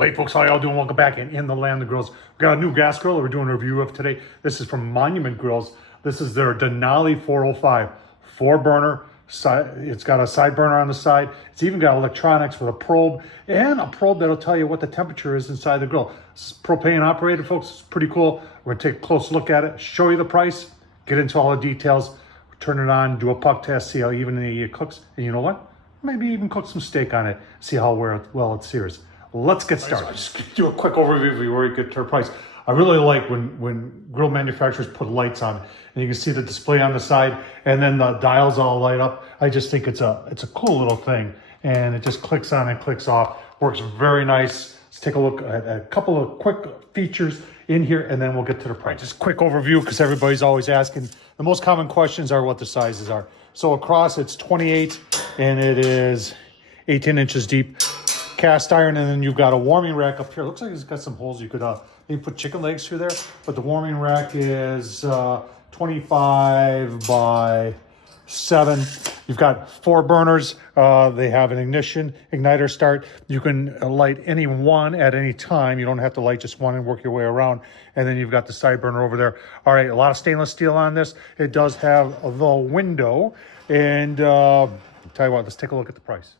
Hey folks, how y'all doing? Welcome back in the land of grills. We got a new gas grill that we're doing a review of today. This is from Monument Grills. This is their Denali 405, 4-burner. It's got a side burner on the side. It's even got electronics with a probe and a probe that'll tell you what the temperature is inside the grill. It's propane operated, folks. It's pretty cool. We're gonna take a close look at it, show you the price, get into all the details, turn it on, do a puck test, see how evenly it cooks. And you know what? Maybe even cook some steak on it, see how well it sears. Let's get started. I'll just do a quick overview before we get to our price. I really like when grill manufacturers put lights on and you can see the display on the side and then the dials all light up. I just think it's a cool little thing, and it just clicks on and clicks off. Works very nice. Let's take a look at a couple of quick features in here and then we'll get to the price. Just quick overview because everybody's always asking. The most common questions are what the sizes are. So across it's 28 and it is 18 inches deep. Cast iron, and then you've got a warming rack up here. Looks like it's got some holes you could maybe put chicken legs through there, but the warming rack is 25 by 7. You've got 4 burners. They have an ignition, igniter start. You can light any one at any time. You don't have to light just one and work your way around. And then you've got the side burner over there. All right, a lot of stainless steel on this. It does have the window. And I'll tell you what, let's take a look at the price.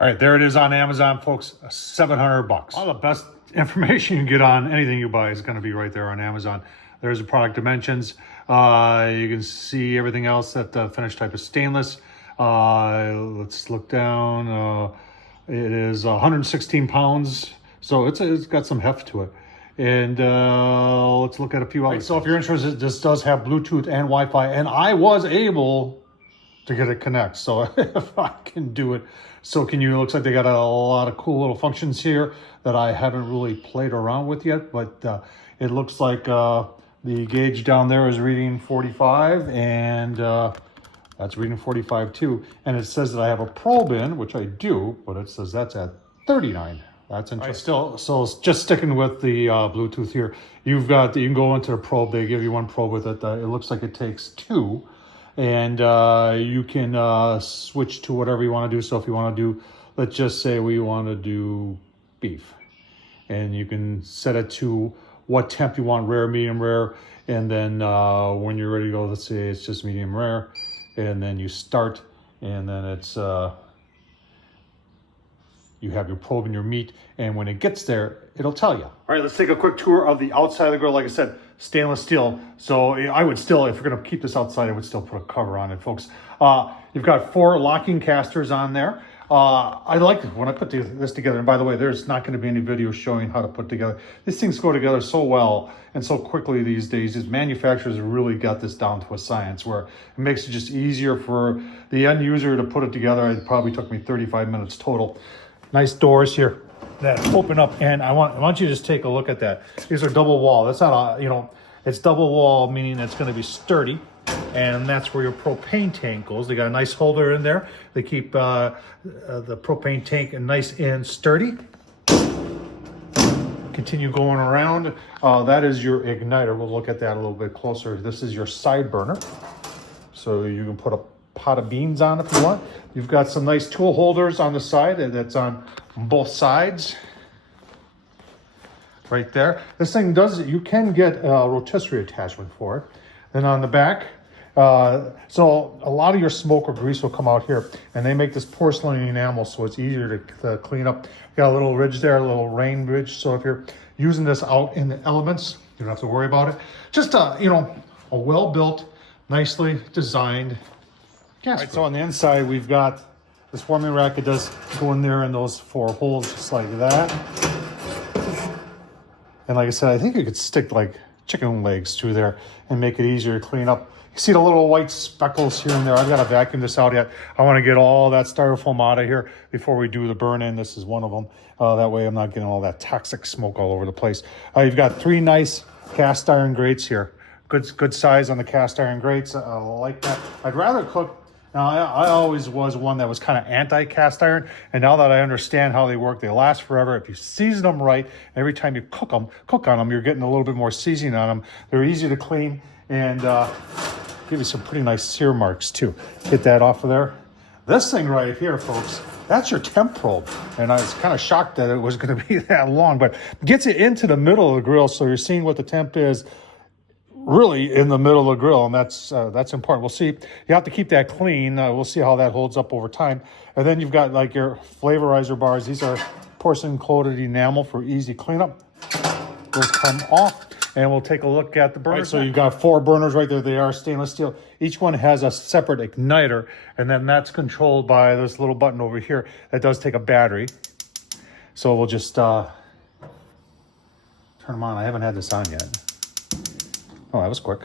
All right, there it is on Amazon, folks, $700. All the best information you can get on anything you buy is going to be right there on Amazon. There's the product dimensions. You can see everything else that the finished type is stainless. Let's look down. It is 116 pounds, so it's got some heft to it. And let's look at a few others. So if you're interested, this does have Bluetooth and Wi-Fi, and I was able to get it connect. So if I can do it, so can you. It looks like they got a lot of cool little functions here that I haven't really played around with yet, but it looks like the gauge down there is reading 45 and that's reading 45 too. And it says that I have a probe in, which I do, but it says that's at 39. That's interesting. Right, so just sticking with the Bluetooth here, you can go into the probe. They give you one probe with it. It looks like it takes 2. And you can switch to whatever you want to do. So if you want to do, let's just say we want to do beef, and you can set it to what temp you want, rare, medium rare, and then when you're ready to go, let's say it's just medium rare, and then you start, and then it's you have your probe and your meat, and when it gets there, it'll tell you. All right, let's take a quick tour of the outside of the grill. Like I said, stainless steel. So I would still, if you're gonna keep this outside, I would still put a cover on it, folks. You've got 4 locking casters on there. I like when I put this together, and by the way, there's not gonna be any video showing how to put together. These things go together so well and so quickly these days. These manufacturers really got this down to a science where it makes it just easier for the end user to put it together. It probably took me 35 minutes total. Nice doors here that open up, and I want you to just take a look at that. These are double wall. That's not it's double wall, meaning it's going to be sturdy, and that's where your propane tank goes. They got a nice holder in there. They keep the propane tank nice and sturdy. Continue going around. That is your igniter. We'll look at that a little bit closer. This is your side burner, so you can put a pot of beans on if you want. You've got some nice tool holders on the side, and that's on both sides right there. This thing you can get a rotisserie attachment for it. Then on the back, so a lot of your smoke or grease will come out here, and they make this porcelain enamel so it's easier to clean up. Got a little ridge there, a little rain ridge, so if you're using this out in the elements, you don't have to worry about it. Just a well-built, nicely designed gas. Right, so on the inside, we've got this warming rack. It does go in there in those 4 holes, just like that. And like I said, I think you could stick like chicken legs through there and make it easier to clean up. You see the little white speckles here and there. I've got to vacuum this out yet. I want to get all that styrofoam out of here before we do the burn-in. This is one of them. That way I'm not getting all that toxic smoke all over the place. You've got 3 nice cast iron grates here. Good size on the cast iron grates. I like that. I'd rather cook. Now, I always was one that was kind of anti-cast iron, and now that I understand how they work, they last forever. If you season them right, every time you cook on them, you're getting a little bit more seasoning on them. They're easy to clean and give you some pretty nice sear marks too. Get that off of there. This thing right here, folks, that's your temp probe. And I was kind of shocked that it was going to be that long, but gets it into the middle of the grill, so you're seeing what the temp is really in the middle of the grill, and that's important. We'll see. You have to keep that clean. We'll see how that holds up over time. And then you've got like your flavorizer bars. These are porcelain coated enamel for easy cleanup. Those come off, and we'll take a look at the burners. Right, so you've got 4 burners right there. They are stainless steel. Each one has a separate igniter, and then that's controlled by this little button over here that does take a battery. So we'll just turn them on. I haven't had this on yet. Oh, that was quick.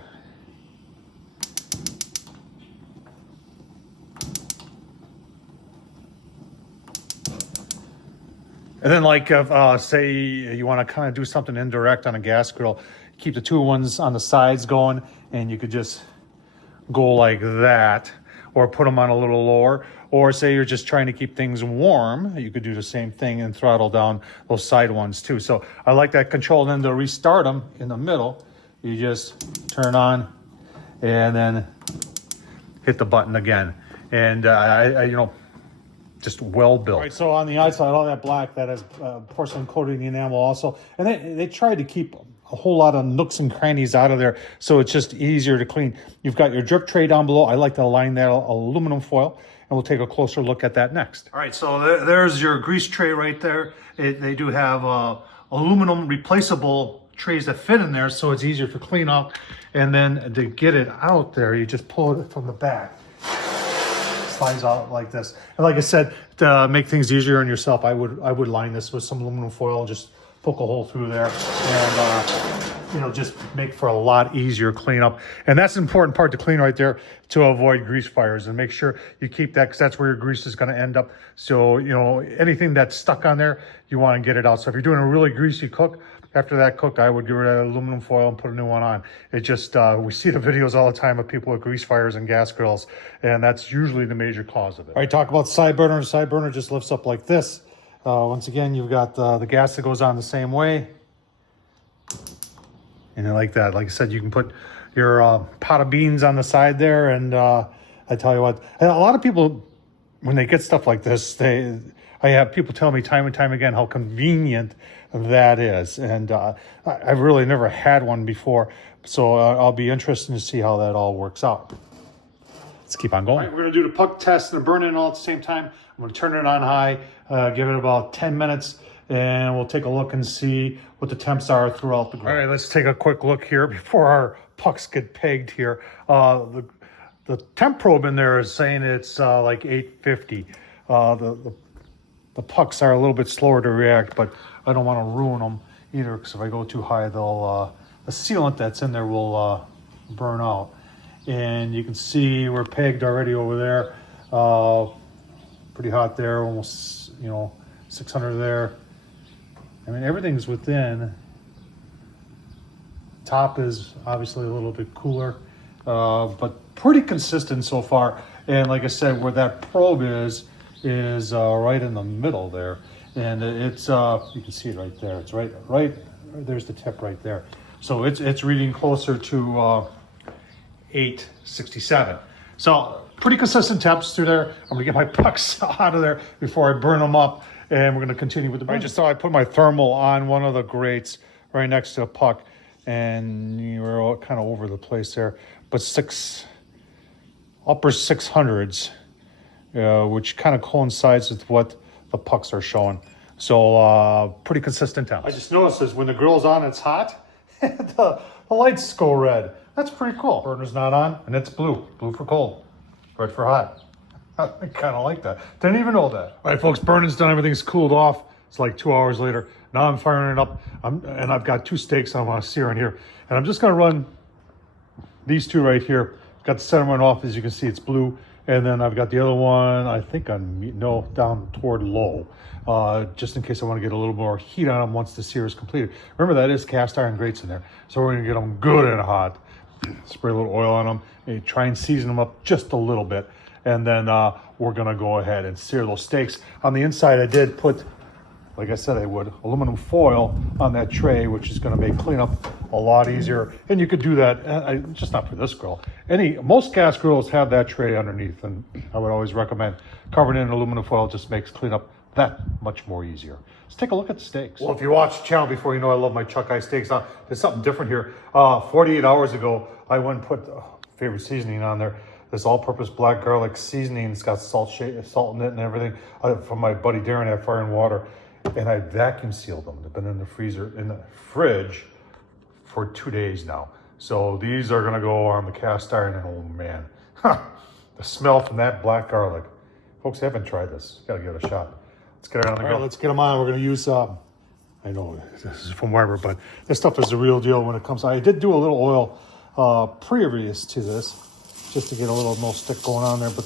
And then like if, say you want to kind of do something indirect on a gas grill, keep the 2 ones on the sides going, and you could just go like that, or put them on a little lower. Or say you're just trying to keep things warm, you could do the same thing and throttle down those side ones too. So I like that control. Then to restart them in the middle, you just turn on and then hit the button again. And just well built. Right, so on the outside, all that black, that is porcelain coated enamel also. And they tried to keep a whole lot of nooks and crannies out of there, so it's just easier to clean. You've got your drip tray down below. I like to align that aluminum foil, and we'll take a closer look at that next. All right, so there's your grease tray right there. They do have aluminum replaceable trays that fit in there, so it's easier for cleanup. And then to get it out there, you just pull it from the back. Slides out like this. And like I said, to make things easier on yourself, I would line this with some aluminum foil, just poke a hole through there, and just make for a lot easier cleanup. And that's an important part to clean right there, to avoid grease fires, and make sure you keep that, because that's where your grease is going to end up. So anything that's stuck on there, you want to get it out. So if you're doing a really greasy cook, after that cook, I would get rid of that aluminum foil and put a new one on. It just, we see the videos all the time of people with grease fires and gas grills, and that's usually the major cause of it. All right, talk about the side burner. The side burner just lifts up like this. Once again, you've got the gas that goes on the same way. And like that, like I said, you can put your pot of beans on the side there. And I tell you what, a lot of people, when they get stuff like this, I have people tell me time and time again how convenient that is. And I've really never had one before. So I'll be interested to see how that all works out. Let's keep on going. All right, we're going to do the puck test and the burn-in all at the same time. I'm going to turn it on high, give it about 10 minutes, and we'll take a look and see what the temps are throughout the grill. All right, let's take a quick look here before our pucks get pegged here. The temp probe in there is saying it's like 850. The pucks are a little bit slower to react, but I don't want to ruin them either, because if I go too high, the sealant that's in there will burn out. And you can see we're pegged already over there. Pretty hot there, almost 600 there. I mean, everything's within. Top is obviously a little bit cooler, but pretty consistent so far. And like I said, where that probe is right in the middle there, and it's you can see it right there. It's right there's the tip right there. So it's reading closer to 867. So pretty consistent temps through there. I'm gonna get my pucks out of there before I burn them up, and we're gonna continue with the burn. I just thought I'd put my thermal on one of the grates right next to the puck, and you were all kind of over the place there. But upper 600s, which kind of coincides with what the pucks are showing. So pretty consistent temps. I just noticed this, when the grill's on, it's hot, the lights go red. That's pretty cool. Burner's not on, and it's blue. Blue for cold, red for hot. I kind of like that. Didn't even know that. All right, folks, burning's done. Everything's cooled off. It's like 2 hours later. Now I'm firing it up, and I've got 2 steaks I want to sear in here. And I'm just going to run these 2 right here. Got the center one off. As you can see, it's blue. And then I've got the other one, I think down toward low, just in case I want to get a little more heat on them once the sear is completed. Remember, that is cast iron grates in there. So we're going to get them good and hot. Spray a little oil on them, and try and season them up just a little bit. And then we're going to go ahead and sear those steaks. On the inside, I did put like I said I would, aluminum foil on that tray, which is going to make cleanup a lot easier. And you could do that, just not for this grill. Most gas grills have that tray underneath, and I would always recommend covering it in aluminum foil. Just makes cleanup that much more easier. Let's take a look at the steaks. Well, if you watch the channel before, you know I love my chuck eye steaks. There's something different here. 48 hours ago, I went and put favorite seasoning on there. This all-purpose black garlic seasoning. It's got salt in it and everything from my buddy Darren at Fire and Water. And I vacuum sealed them. They've been in the fridge for 2 days now. So these are gonna go on the cast iron, and oh man, the smell from that black garlic. Folks, haven't tried this. Gotta give it a shot. Let's get it on the grill. All right, let's get them on. We're gonna use, I know this is from Weber, but this stuff is the real deal when it comes. I did do a little oil previous to this, just to get a little no stick going on there, but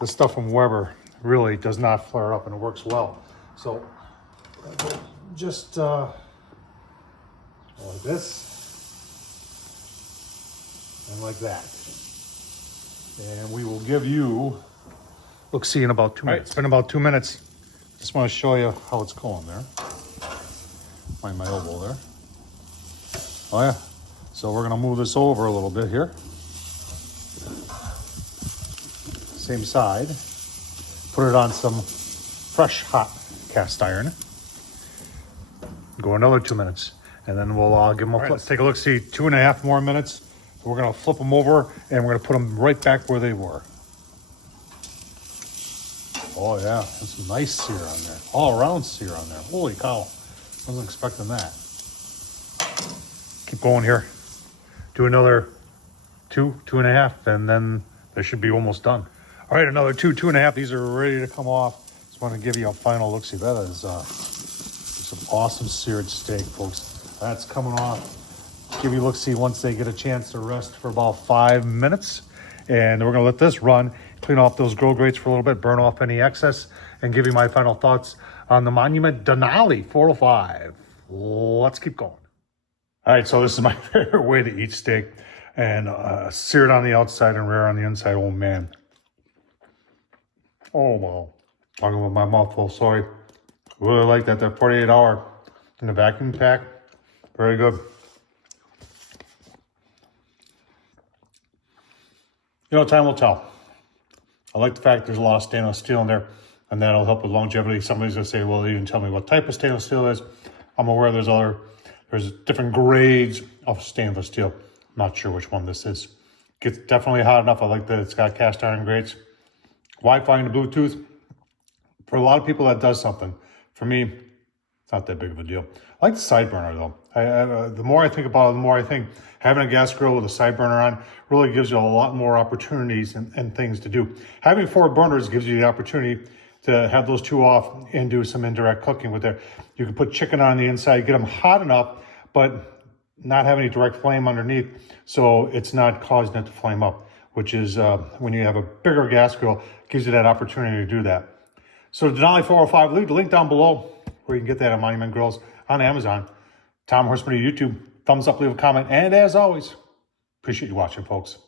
the stuff from Weber really does not flare up, and it works well. So just like this and like that, and we will give you look-see in about 2 minutes. Right, it's been about 2 minutes. Just want to show you how it's going there. Find my elbow there. Oh yeah. So we're gonna move this over a little bit here. Same side. Put it on some fresh hot cast iron. Go another 2 minutes, and then we'll give them a flip. Let's take a look. See, 2.5 more minutes. We're gonna flip them over, and we're gonna put them right back where they were. Oh yeah, that's some nice sear on there. All around sear on there. Holy cow! Wasn't expecting that. Keep going here. Do another 2.5, and then they should be almost done. All right, another 2.5. These are ready to come off. Just want to give you a final look. See, that is some awesome seared steak, folks. That's coming off. Give you a look. See, once they get a chance to rest for about 5 minutes, and we're gonna let this run. Clean off those grill grates for a little bit, burn off any excess, and give you my final thoughts on the Monument Denali 405. Let's keep going. All right, so this is my favorite way to eat steak, and seared on the outside and rare on the inside. Oh man. Oh wow. Talking with my mouth full, sorry. Really like that 48 hour in the vacuum pack. Very good. You know, time will tell. I like the fact there's a lot of stainless steel in there, and that'll help with longevity. Somebody's gonna say, well, you didn't tell me what type of stainless steel is. I'm aware there's different grades of stainless steel. I'm not sure which one this is. Gets definitely hot enough. I like that it's got cast iron grades. Wi-Fi and Bluetooth. For a lot of people, that does something. For me, it's not that big of a deal. I like the side burner though. The more I think about it, the more I think having a gas grill with a side burner on really gives you a lot more opportunities and things to do. Having 4 burners gives you the opportunity to have those 2 off and do some indirect cooking with it. You can put chicken on the inside, get them hot enough, but not have any direct flame underneath, so it's not causing it to flame up, which is when you have a bigger gas grill, gives you that opportunity to do that. So the Denali 405, leave the link down below where you can get that at Monument Grills on Amazon. Tom Horsman on YouTube, thumbs up, leave a comment, and as always, appreciate you watching, folks.